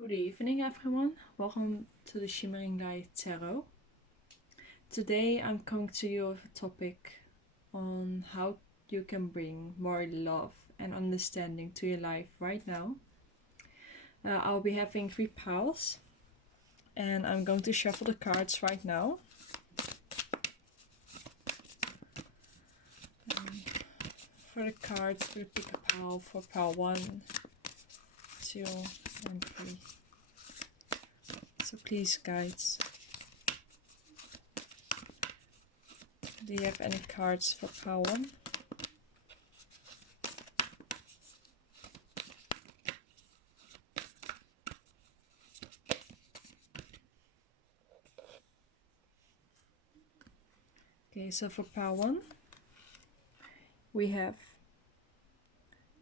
Good evening, everyone. Welcome to the Shimmering Light Tarot. Today I'm coming to you with a topic on how you can bring more love and understanding to your life right now. I'll be having 3 piles and I'm going to shuffle the cards right now. For the cards, we'll pick a pile for pile 1, 2 and 3. So please, guides, do you have any cards for pile 1? Okay, so for pile 1, we have,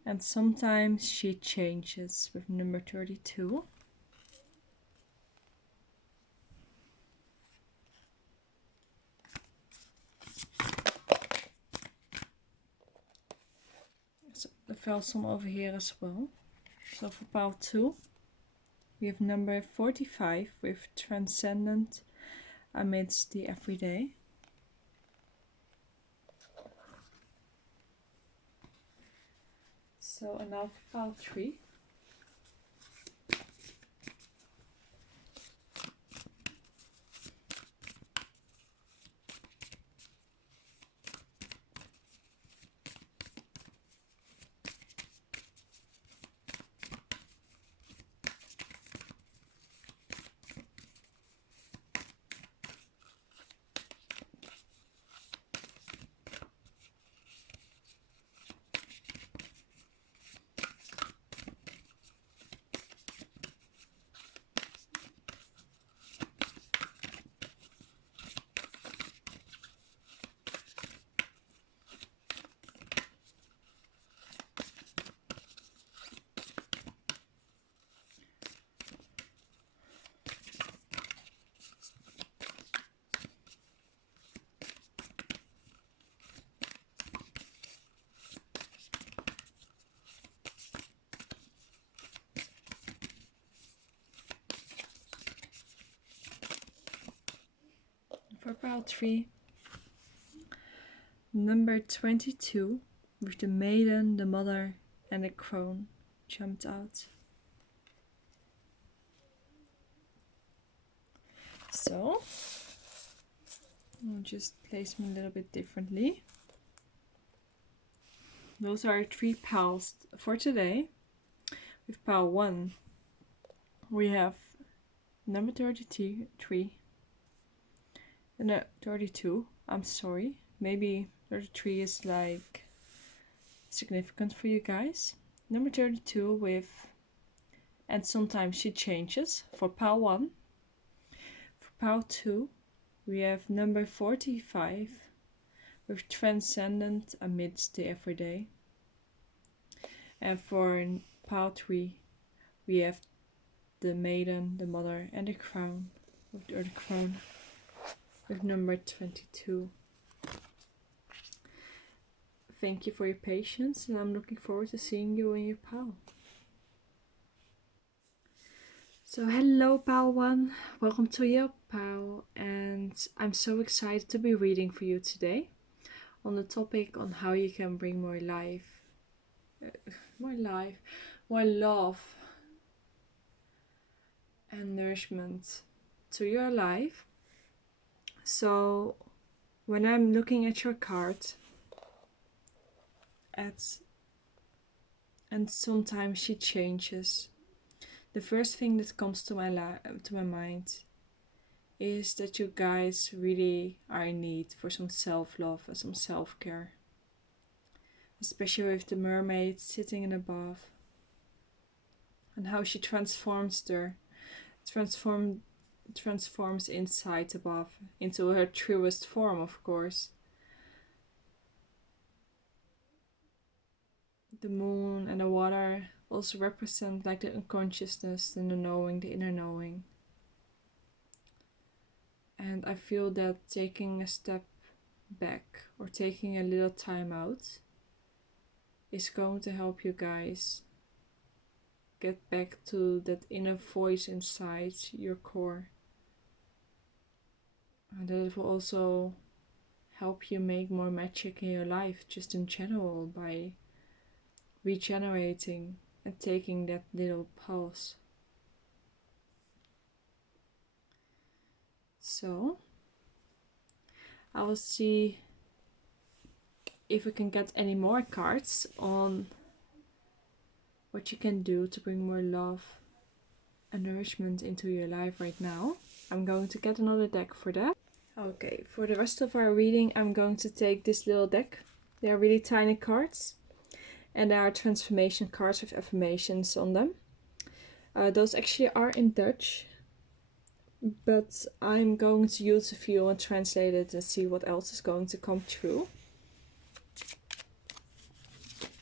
and sometimes she changes, with number 32. So there fell some over here as well. So for pile 2, we have number 45 with transcendent amidst the everyday. So and now for pile 3. For pile 3, number 22 with the maiden, the mother and the crone jumped out. So I'll just place them a little bit differently. Those are 3 piles for today. With pile 1, we have number 33. No, 32. I'm sorry. Maybe 33 is like significant for you guys. Number 32 with, and sometimes she changes, for pile 1. For pile 2, we have number 45 with transcendent amidst the everyday. And for pile 3, we have the maiden, the mother and the crown, or the crown, with number 22. Thank you for your patience, and I'm looking forward to seeing you in your pile. So hello pile 1, welcome to your pile, and I'm so excited to be reading for you today on the topic on how you can bring more love and nourishment to your life. So when I'm looking at your card, and sometimes she changes, the first thing that comes to my mind is that you guys really are in need for some self-love and some self-care, especially with the mermaid sitting above, and how she transforms inside above into her truest form, of course. The moon and the water also represent like the unconsciousness and the knowing, the inner knowing. And I feel that taking a step back or taking a little time out is going to help you guys get back to that inner voice inside your core. And that it will also help you make more magic in your life, just in general, by regenerating and taking that little pause. So I will see if we can get any more cards on what you can do to bring more love and nourishment into your life right now. I'm going to get another deck for that. Okay, for the rest of our reading, I'm going to take this little deck. They are really tiny cards, and there are transformation cards with affirmations on them. Those actually are in Dutch, but I'm going to use a few and translate it and see what else is going to come through.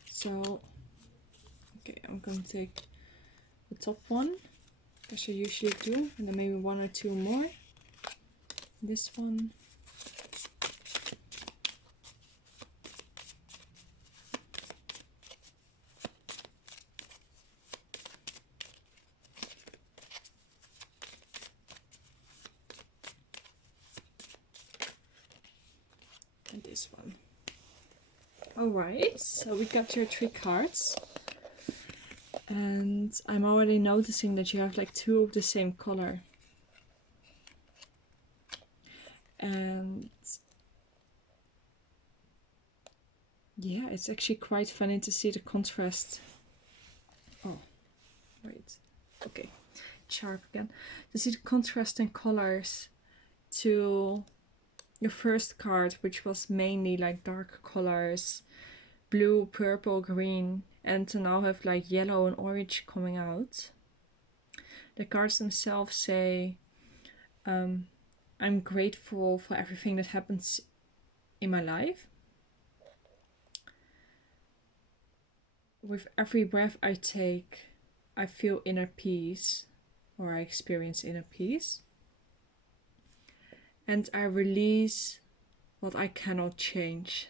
So, okay, I'm going to take the top one, as I usually do, and then maybe one or two more. This one. And this one. Alright, so we got your 3 cards. And I'm already noticing that you have like 2 of the same color. And yeah, it's actually quite funny to see the contrast. Oh, wait. Okay, sharp again. To see the contrast in colors to your first card, which was mainly like dark colors, blue, purple, green, and to now have like yellow and orange coming out. The cards themselves say, I'm grateful for everything that happens in my life. With every breath I take, I feel inner peace, or I experience inner peace. And I release what I cannot change.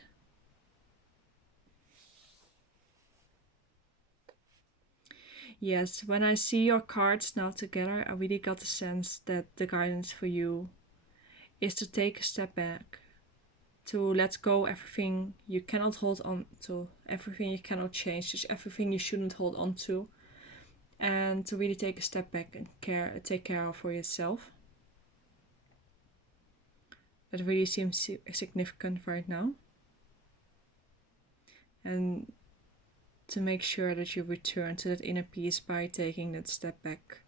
Yes, when I see your cards now together, I really got the sense that the guidance for you is to take a step back, to let go everything you cannot hold on to, everything you cannot change, just everything you shouldn't hold on to, and to really take a step back and take care of for yourself. That really seems significant right now. And to make sure that you return to that inner peace by taking that step back.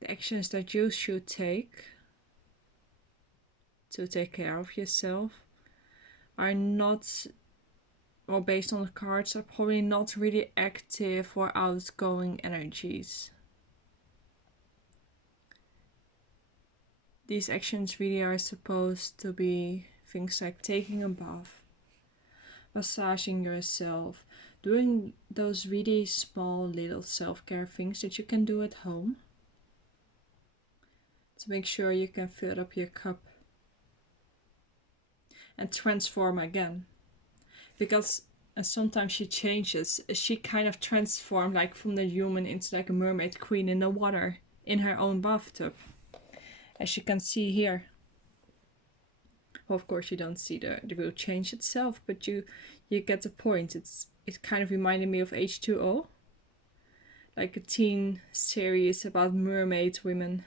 The actions that you should take to take care of yourself are not, or based on the cards, are probably not really active or outgoing energies. These actions really are supposed to be things like taking a bath, massaging yourself, doing those really small little self-care things that you can do at home to make sure you can fill up your cup and transform again. Because sometimes she changes, she kind of transformed like from the human into like a mermaid queen in the water in her own bathtub, as you can see here. Well, of course you don't see the real change itself, but you get the point. It kind of reminded me of H2O, like a teen series about mermaid women,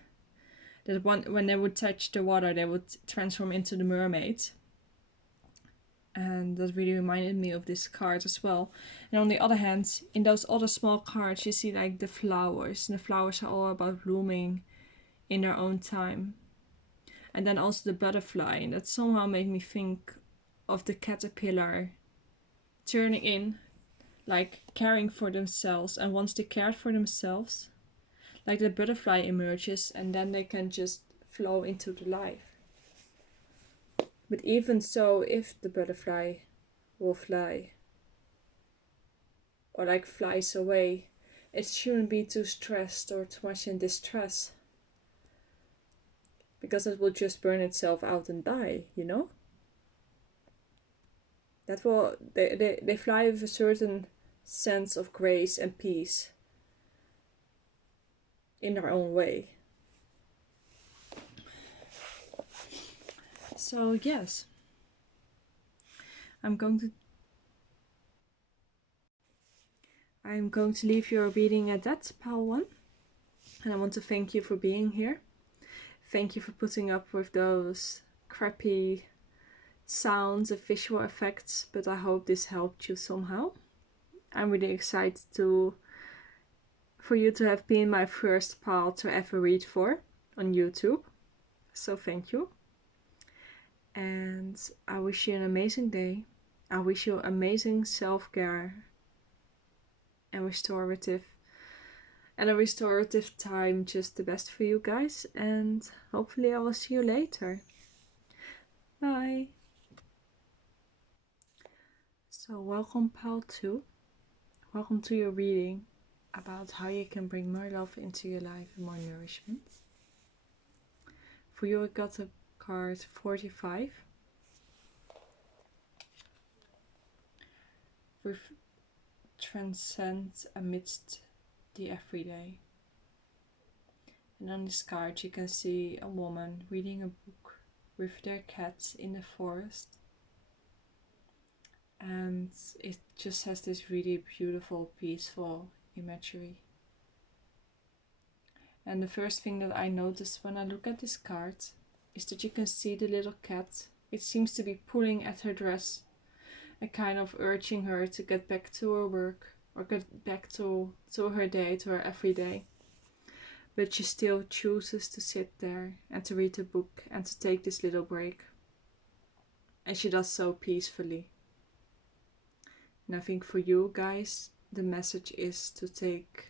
that when they would touch the water they would transform into the mermaid. And that really reminded me of this card as well. And on the other hand, in those other small cards you see like the flowers, and the flowers are all about blooming in their own time. And then also the butterfly, and that somehow made me think of the caterpillar turning in, like caring for themselves, and once they cared for themselves, like the butterfly emerges and then they can just flow into the life. But even so, if the butterfly will fly, or like flies away, it shouldn't be too stressed or too much in distress, because it will just burn itself out and die, you know? That will, they fly with a certain sense of grace and peace in their own way. So yes, I'm going to leave your reading at that, pile 1. And I want to thank you for being here. Thank you for putting up with those crappy sounds and visual effects, but I hope this helped you somehow. I'm really excited for you to have been my first pal to ever read for on YouTube. So thank you. And I wish you an amazing day. I wish you amazing self-care and a restorative time, just the best for you guys. And hopefully I will see you later. Bye. So welcome, pal 2. Welcome to your reading about how you can bring more love into your life and more nourishment. For you, I got a card 45 with transcend amidst the everyday. And on this card you can see a woman reading a book with their cat in the forest. And it just has this really beautiful, peaceful imagery. And the first thing that I noticed when I look at this card is that you can see the little cat. It seems to be pulling at her dress and kind of urging her to get back to her work or get back to her day, to her everyday. But she still chooses to sit there and to read the book and to take this little break. And she does so peacefully. And I think for you guys, the message is to take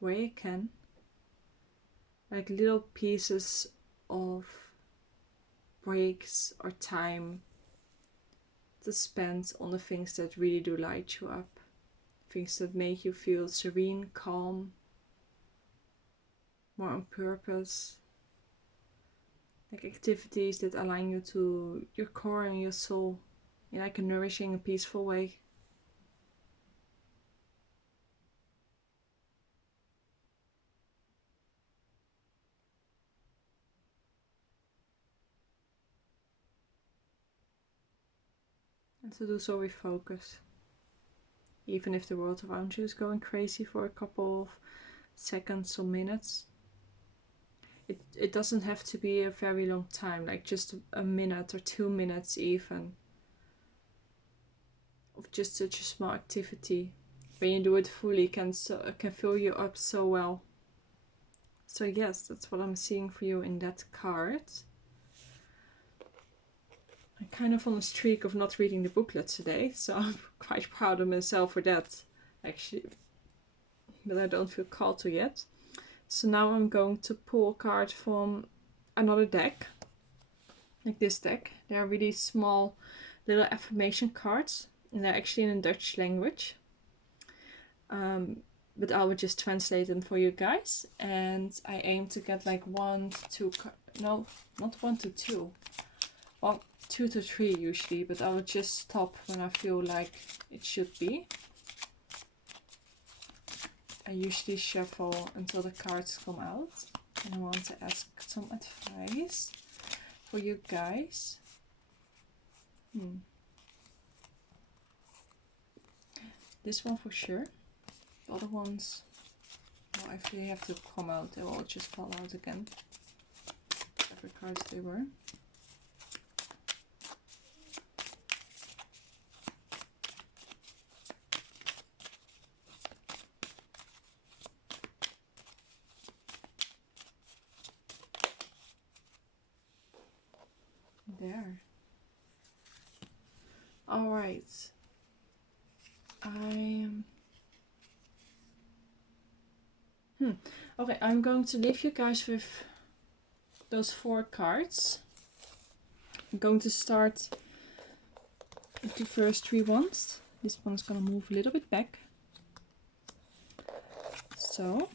where you can, like little pieces of breaks or time to spend on the things that really do light you up. Things that make you feel serene, calm, more on purpose. Like activities that align you to your core and your soul in like a nourishing and peaceful way. And to do so with focus. Even if the world around you is going crazy for a couple of seconds or minutes. It doesn't have to be a very long time, like just a minute or 2 minutes even. Of just such a small activity. When you do it fully, can fill you up so well. So yes, that's what I'm seeing for you in that card. I'm kind of on a streak of not reading the booklet today, so I'm quite proud of myself for that, actually. But I don't feel called to yet. So now I'm going to pull a card from another deck, like this deck. They're really small little affirmation cards, and they're actually in the Dutch language. But I will just translate them for you guys, and I aim to get like 1 to 2, no, not 1 to 2. Well, 2 to 3 usually, but I will just stop when I feel like it should be. I usually shuffle until the cards come out, and I want to ask some advice for you guys. This one for sure. The other ones, well, if they have to come out, they will just fall out again. Whatever cards they were. There. Alright. Okay, I'm going to leave you guys with those 4 cards. I'm going to start with the first 3 ones. This one's gonna move a little bit back. So.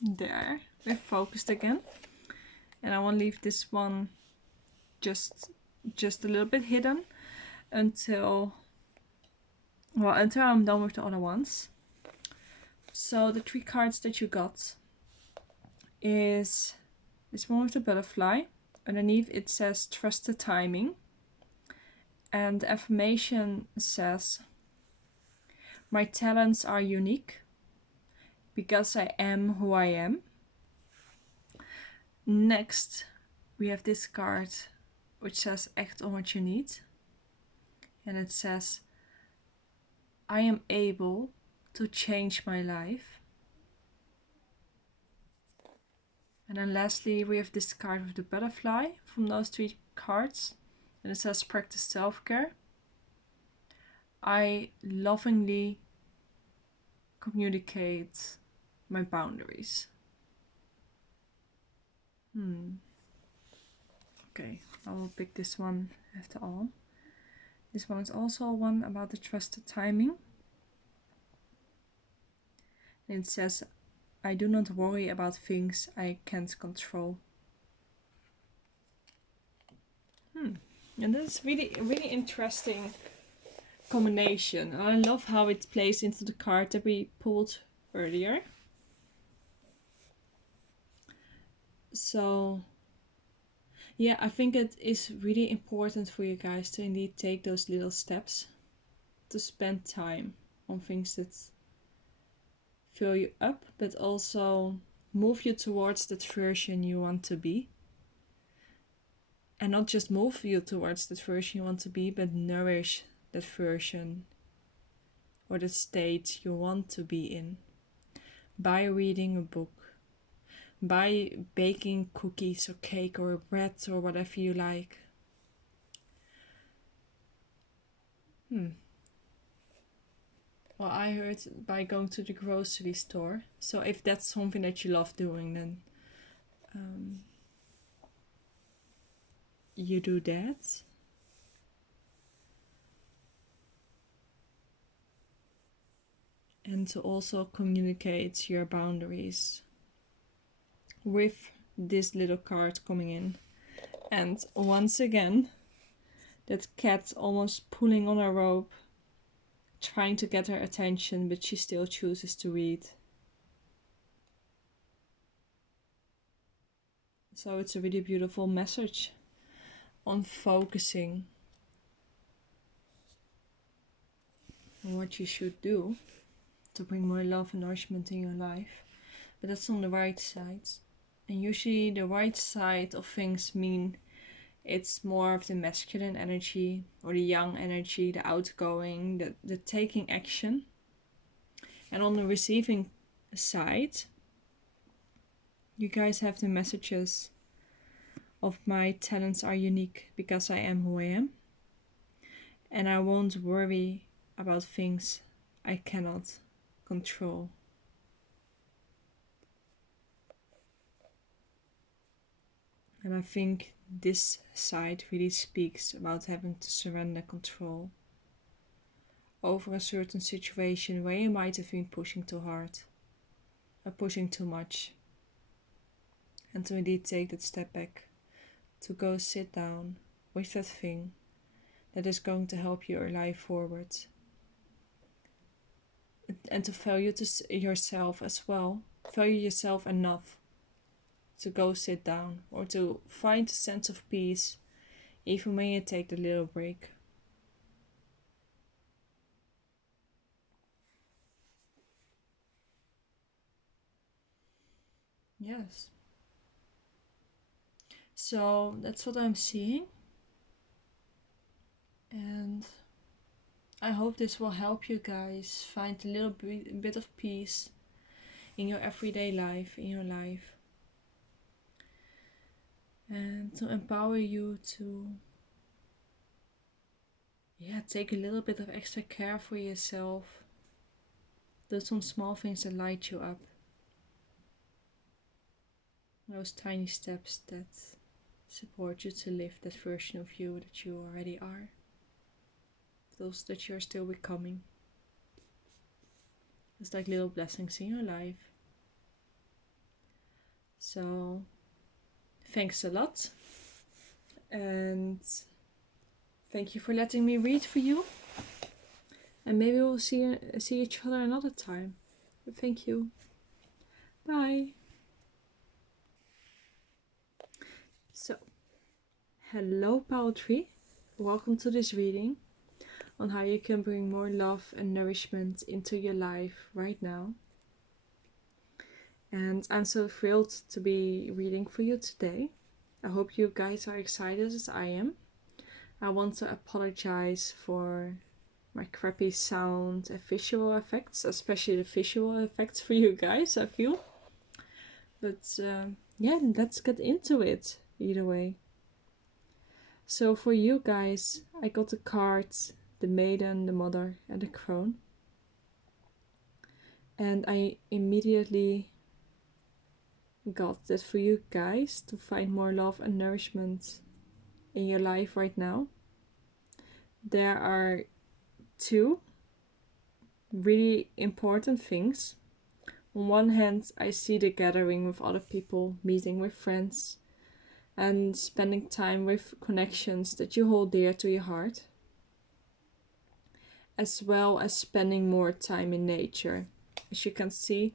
There, we're focused again. And I want to leave this one just a little bit hidden until I'm done with the other ones. So the 3 cards that you got is this one with the butterfly. Underneath it says trust the timing, and the affirmation says, my talents are unique because I am who I am. Next we have this card which says act on what you need, and it says, I am able to change my life. And then lastly we have this card with the butterfly from those 3 cards, and it says practice self-care. I lovingly communicate my boundaries. Okay, I will pick this one after all. This one is also one about the trusted timing. And it says, I do not worry about things I can't control. And that's really interesting combination. I love how it plays into the card that we pulled earlier. So yeah, I think it is really important for you guys to indeed take those little steps to spend time on things that fill you up, but also move you towards that version you want to be. And not just move you towards that version you want to be, but nourish that version or that state you want to be in. By reading a book, by baking cookies or cake or bread or whatever you like. Well, I heard by going to the grocery store. So if that's something that you love doing, then you do that. And to also communicate your boundaries with this little card coming in. And once again, that cat almost pulling on her rope, trying to get her attention, but she still chooses to read. So it's a really beautiful message on focusing on what you should do to bring more love and nourishment in your life. But that's on the right side. And usually the right side of things mean it's more of the masculine energy or the young energy, the outgoing, the taking action. And on the receiving side, you guys have the messages of my talents are unique because I am who I am. And I won't worry about things I cannot control. And I think this side really speaks about having to surrender control over a certain situation where you might have been pushing too hard or pushing too much. And to indeed take that step back, to go sit down with that thing that is going to help your life forward. And to value yourself as well. Value yourself enough to go sit down or to find a sense of peace even when you take the little break. Yes. So that's what I'm seeing. And I hope this will help you guys find a little bit of peace in your everyday life, in your life. And to empower you to take a little bit of extra care for yourself. Do some small things that light you up. Those tiny steps that support you to live that version of you that you already are. Those that you're still becoming. It's like little blessings in your life. So, thanks a lot. And thank you for letting me read for you. And maybe we'll see each other another time. But thank you. Bye. So, hello Pile Tree. Welcome to this reading on how you can bring more love and nourishment into your life right now. And I'm so thrilled to be reading for you today. I hope you guys are excited as I am. I want to apologize for my crappy sound and visual effects, especially the visual effects for you guys, I feel. But yeah, let's get into it either way. So for you guys, I got the cards, the maiden, the mother, and the crone. And I immediately got that for you guys to find more love and nourishment in your life right now. There are two really important things. On one hand, I see the gathering with other people, meeting with friends, and spending time with connections that you hold dear to your heart, as well as spending more time in nature. As you can see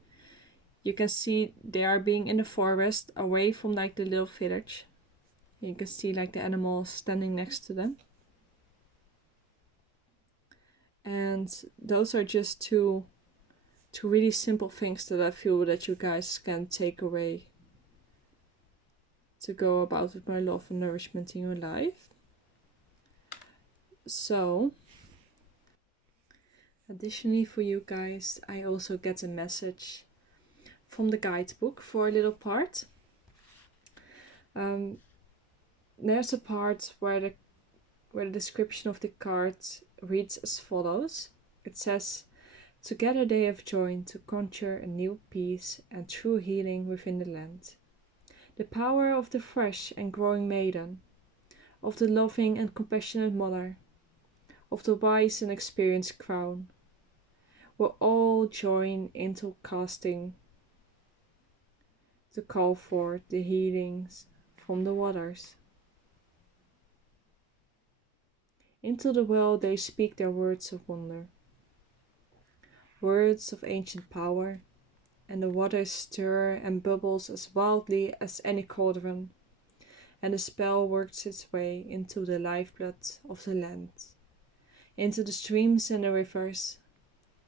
they are being in the forest, away from like the little village. You can see like the animals standing next to them. And those are just two really simple things that I feel that you guys can take away to go about with my love and nourishment in your life. So, additionally for you guys, I also get a message from the guidebook for a little part. There's a part where the description of the card reads as follows. It says, "Together they have joined to conjure a new peace and true healing within the land. The power of the fresh and growing maiden, of the loving and compassionate mother, of the wise and experienced crown, will all join into casting to call forth the healings from the waters. Into the well they speak their words of wonder, words of ancient power, and the waters stir and bubbles as wildly as any cauldron, and the spell works its way into the lifeblood of the land, into the streams and the rivers,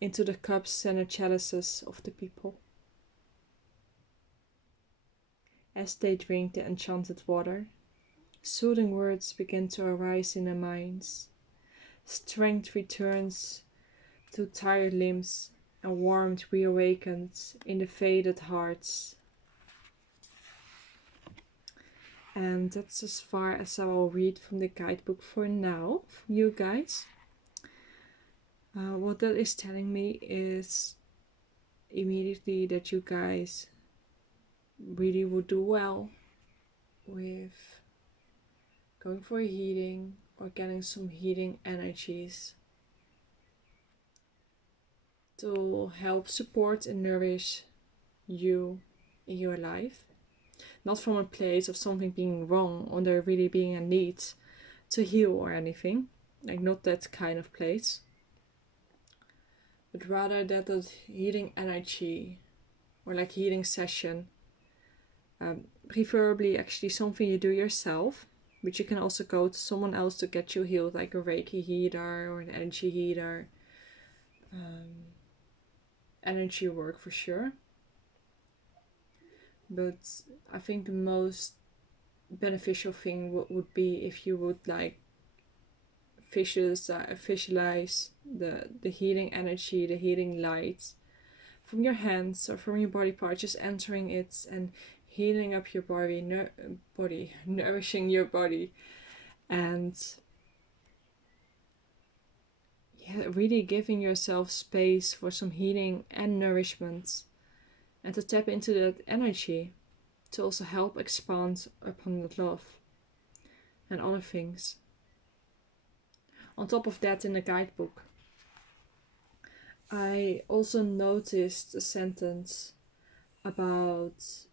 into the cups and the chalices of the people. As they drink the enchanted water, soothing words begin to arise in their minds. Strength returns to tired limbs, and warmth reawakens in the faded hearts." And that's as far as I will read from the guidebook for now, from you guys. What that is telling me is immediately that you guys really would do well with going for a healing or getting some healing energies to help support and nourish you in your life. Not from a place of something being wrong or there really being a need to heal or anything. Like, not that kind of place. But rather that healing energy or like healing session, preferably actually something you do yourself, but you can also go to someone else to get you healed, like a Reiki healer or an energy healer. Energy work for sure. But I think the most beneficial thing would be if you would like visualize the healing energy, the healing light from your hands or from your body part, just entering it and healing up your body, nourishing your body, and yeah, really giving yourself space for some healing and nourishment, and to tap into that energy to also help expand upon that love and other things. On top of that, in the guidebook, I also noticed a sentence about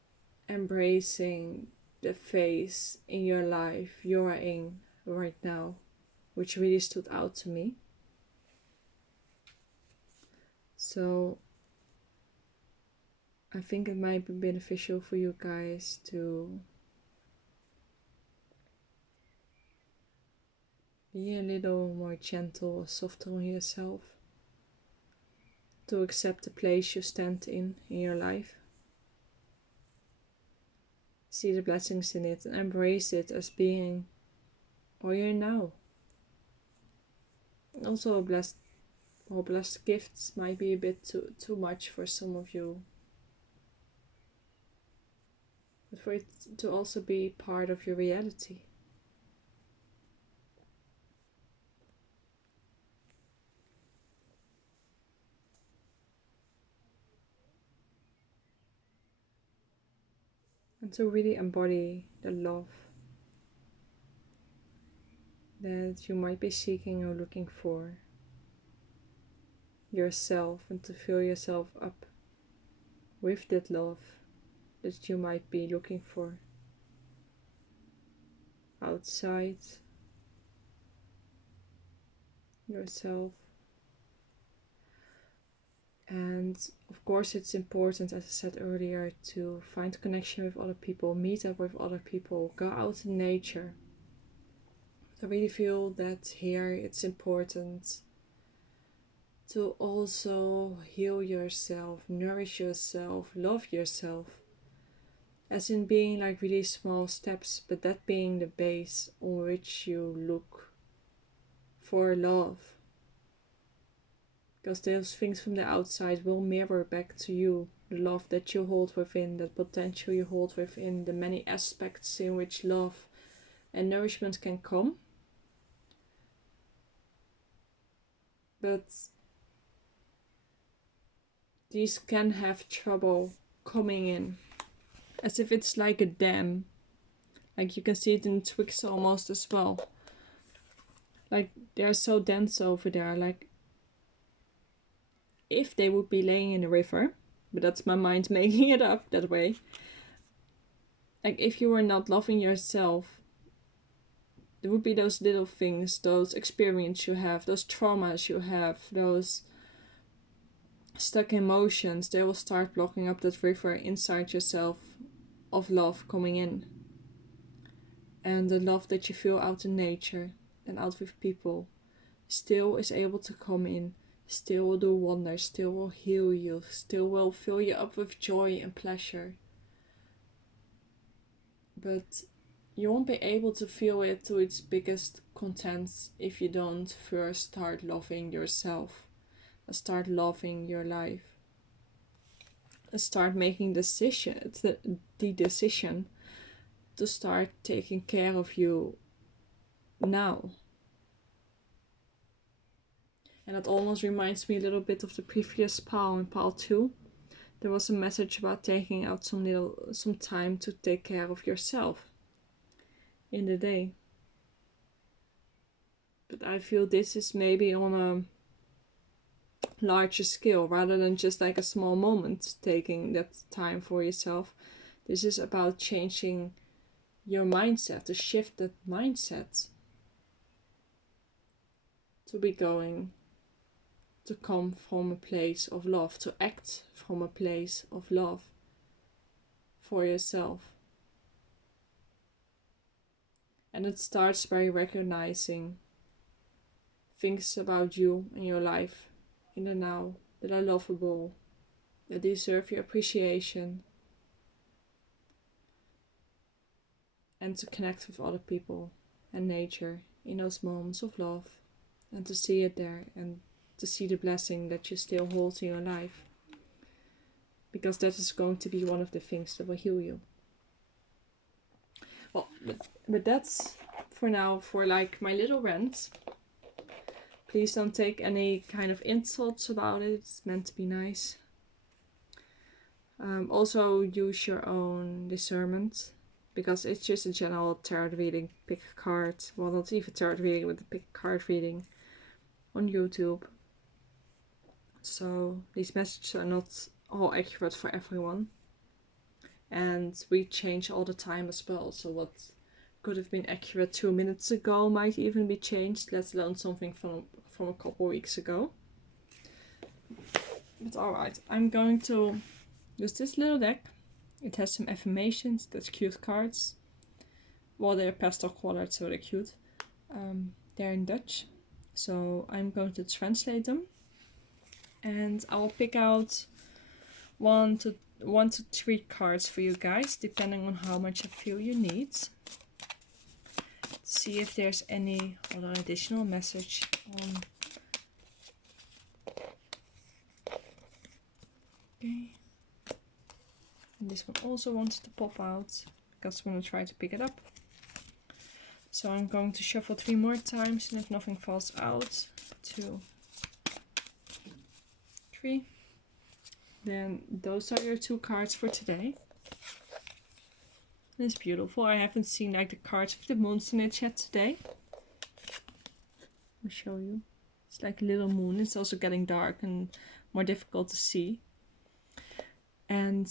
embracing the phase in your life you are in right now, which really stood out to me. So I think it might be beneficial for you guys to be a little more gentle or softer on yourself, to accept the place you stand in your life. See the blessings in it and embrace it as being all you're now. Also, blessed gifts might be a bit too much for some of you, but for it to also be part of your reality. And to really embody the love that you might be seeking or looking for yourself, and to fill yourself up with that love that you might be looking for outside yourself. And of course it's important, as I said earlier, to find connection with other people, meet up with other people, go out in nature. I really feel that here it's important to also heal yourself, nourish yourself, love yourself, as in being like really small steps, but that being the base on which you look for love. Because those things from the outside will mirror back to you the love that you hold within, that potential you hold within, the many aspects in which love and nourishment can come. But these can have trouble coming in, as if it's like a dam. Like you can see it in twigs almost as well. Like they're so dense over there. Like if they would be laying in a river, but that's my mind making it up that way. Like if you were not loving yourself, there would be those little things, those experiences you have, those traumas you have, those stuck emotions, they will start blocking up that river inside yourself of love coming in. And the love that you feel out in nature and out with people still is able to come in, still will do wonders, still will heal you, still will fill you up with joy and pleasure. But you won't be able to feel it to its biggest contents if you don't first start loving yourself, start loving your life, start making the decision to start taking care of you now. And it almost reminds me a little bit of the previous pile in pile 2. There was a message about taking out some time to take care of yourself in the day. But I feel this is maybe on a larger scale, rather than just like a small moment taking that time for yourself. This is about changing your mindset, to shift that mindset, to be going, to come from a place of love, to act from a place of love for yourself. And it starts by recognizing things about you and your life in the now that are lovable, that deserve your appreciation, and to connect with other people and nature in those moments of love, and to see it there, and to see the blessing that you still hold in your life, because that is going to be one of the things that will heal you. Well, but that's for now, for like my little rant. Please don't take any kind of insults about it, it's meant to be nice. Also use your own discernment, because it's just a general tarot reading. Pick a card, well, not even tarot reading, but pick a card reading on YouTube. So these messages are not all accurate for everyone. and we change all the time as well. So what could have been accurate 2 minutes ago might even be changed, let alone something from a couple weeks ago. But alright, I'm going to use this little deck. It has some affirmations, that's cute cards. Well, they're pastel colored, so they're cute. They're in Dutch, so I'm going to translate them. And I will pick out one to 3 cards for you guys, depending on how much I feel you need. See if there's any additional message on. Okay. And this one also wants to pop out because I'm going to try to pick it up. So I'm going to shuffle 3 more times, and if nothing falls out, 2, 3. Then those are your 2 cards for today. And it's beautiful. I haven't seen like the cards with the moons in it yet today. I'll show you. It's like a little moon. It's also getting dark and more difficult to see. And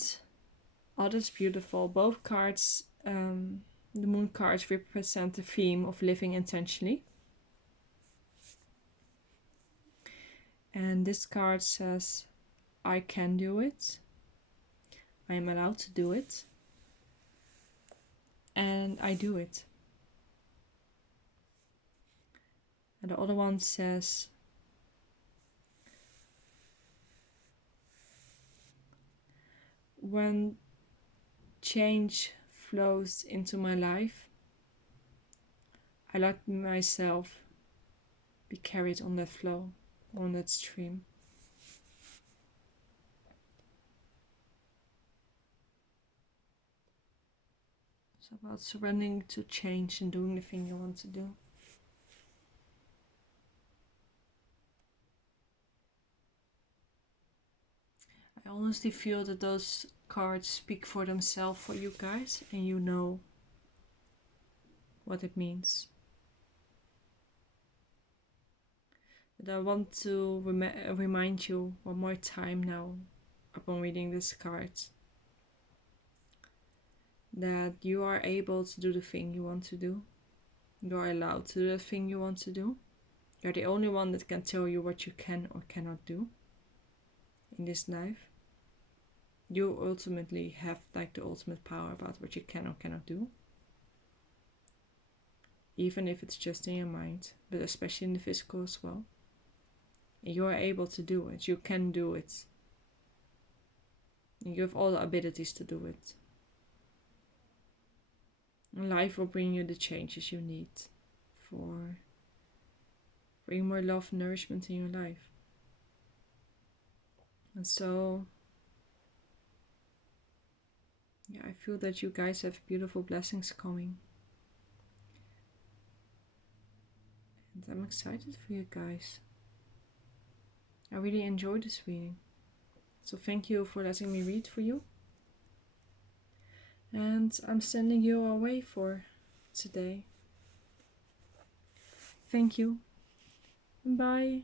oh, that's beautiful. Both cards, the moon cards, represent the theme of living intentionally. And this card says, I can do it. I am allowed to do it. And I do it. And the other one says, when change flows into my life, I let myself be carried on that flow, on that stream. It's about surrendering to change and doing the thing you want to do. I honestly feel that those cards speak for themselves for you guys, and you know what it means. But I want to remind you one more time now, upon reading this card, that you are able to do the thing you want to do. You are allowed to do the thing you want to do. You're the only one that can tell you what you can or cannot do in this life. You ultimately have like the ultimate power about what you can or cannot do. Even if it's just in your mind, but especially in the physical as well. And you are able to do it. You can do it. And you have all the abilities to do it. And life will bring you the changes you need for bring more love and nourishment in your life. And so, yeah, I feel that you guys have beautiful blessings coming. And I'm excited for you guys. I really enjoyed this reading. So thank you for letting me read for you. And I'm sending you away for today. Thank you. Bye.